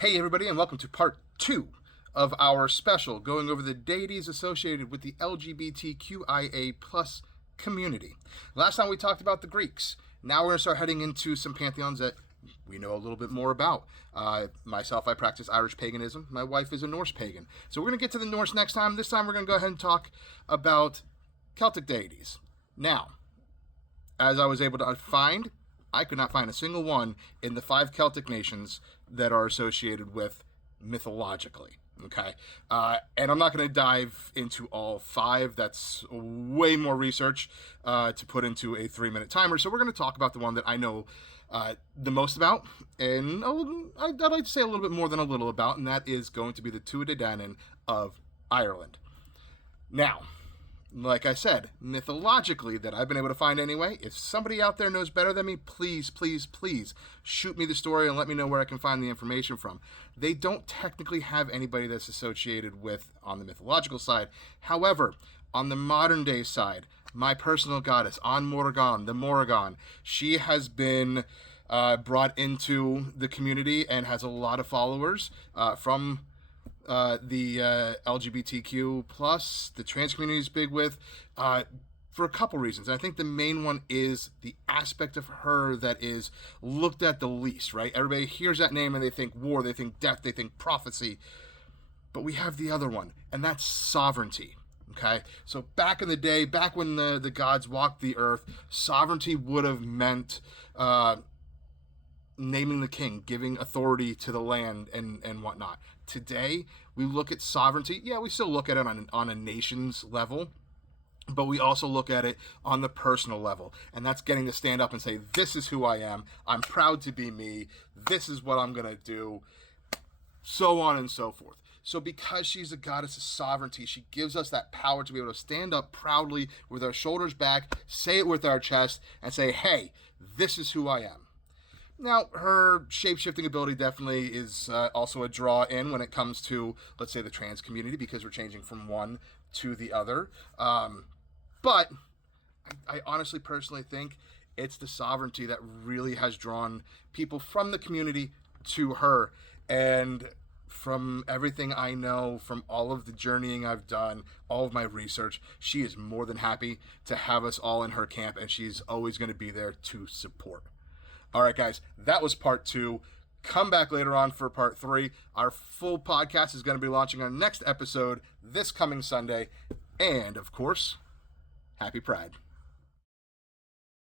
Hey everybody, and welcome to part 2 of our special going over the deities associated with the LGBTQIA plus community. Last time we talked about the Greeks. Now we're going to start heading into some pantheons that we know a little bit more about. Myself, I practice Irish paganism. My wife is a Norse pagan. So we're going to get to the Norse next time. This time we're going to go ahead and talk about Celtic deities. Now, as I was able to find, I could not find a single one in the 5 Celtic nations that are associated with mythologically. Okay, and I'm not going to dive into all 5. That's way more research to put into a 3-minute timer. So we're going to talk about the one that I know the most about, and I'd like to say a little bit more than a little about, and that is going to be the Tuatha Dé Danann of Ireland. Now, like I said, mythologically, that I've been able to find anyway, if somebody out there knows better than me, please, please, please shoot me the story and let me know where I can find the information from. They don't technically have anybody that's associated with on the mythological side. However, on the modern day side, my personal goddess, An Morgan, the Morrigan, she has been brought into the community and has a lot of followers from the LGBTQ plus, the trans community is big with, for a couple reasons. I think the main one is the aspect of her that is looked at the least, right? Everybody hears that name and they think war, they think death, they think prophecy. But we have the other one, and that's sovereignty. Okay? So back in the day, back when the gods walked the earth, sovereignty would have meant naming the king, giving authority to the land and whatnot. Today, we look at sovereignty. Yeah, we still look at it on a nation's level, but we also look at it on the personal level. And that's getting to stand up and say, this is who I am. I'm proud to be me. This is what I'm going to do. So on and so forth. So because she's a goddess of sovereignty, she gives us that power to be able to stand up proudly with our shoulders back, say it with our chest, and say, hey, this is who I am. Now, her shape-shifting ability definitely is also a draw in when it comes to, let's say, the trans community, because we're changing from one to the other. But I honestly, personally think it's the sovereignty that really has drawn people from the community to her. And from everything I know, from all of the journeying I've done, all of my research, she is more than happy to have us all in her camp, and she's always going to be there to support. All right, guys, that was part 2. Come back later on for part 3. Our full podcast is going to be launching our next episode this coming Sunday. And, of course, happy Pride.